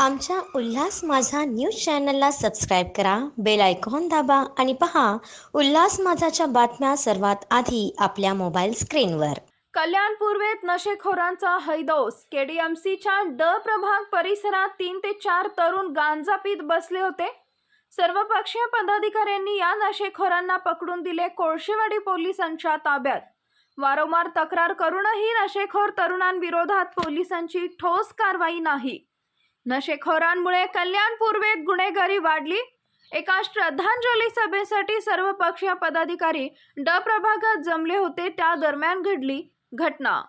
आमच्या उल्हास माझा न्यूज चॅनलला सबस्क्राईब करा, बेल आयकॉन दाबा आणि पहा उल्हास माझाच्या बातम्या सर्वात आधी आपल्या मोबाईल स्क्रीनवर. कल्याण पूर्वेत नशेखोरांचा हैदोस. केडीएमसीच्या ड प्रभाग परिसरात 3 ते 4 तरुण गांजा पीत बसले होते. सर्वपक्षीय पदाधिकाऱ्यांनी या नशेखोरांना पकडून दिले कोळशेवाडी पोलिसांच्या ताब्यात. वारंवार तक्रार करूनही नशेखोर तरुणांविरोधात पोलिसांची ठोस कारवाई नाही. नशेखोरांमुळे कल्याण पूर्वेत गुन्हेगारी वाढली. एका श्रद्धांजली सभेसाठी सर्वपक्षीय पदाधिकारी ड प्रभागात जमले होते. त्या दरम्यान घडली घटना.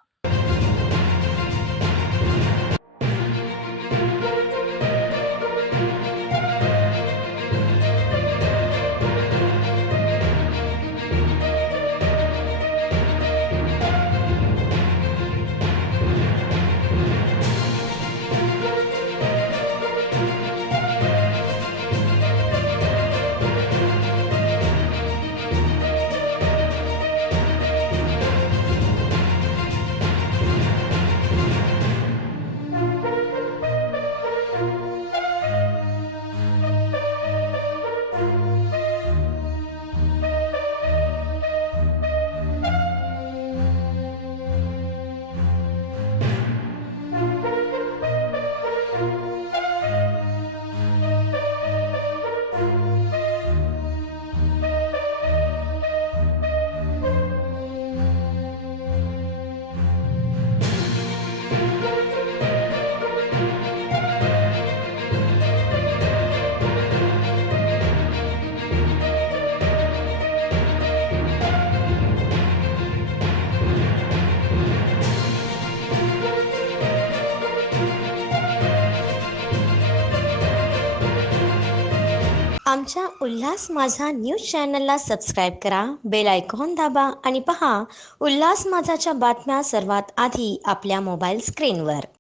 आमच्या उल्हास माझा न्यूज चॅनलला सबस्क्राईब करा, बेल आयकॉन दाबा आणि पहा उल्हास माझाच्या बातम्या सर्वात आधी आपल्या मोबाईल स्क्रीनवर.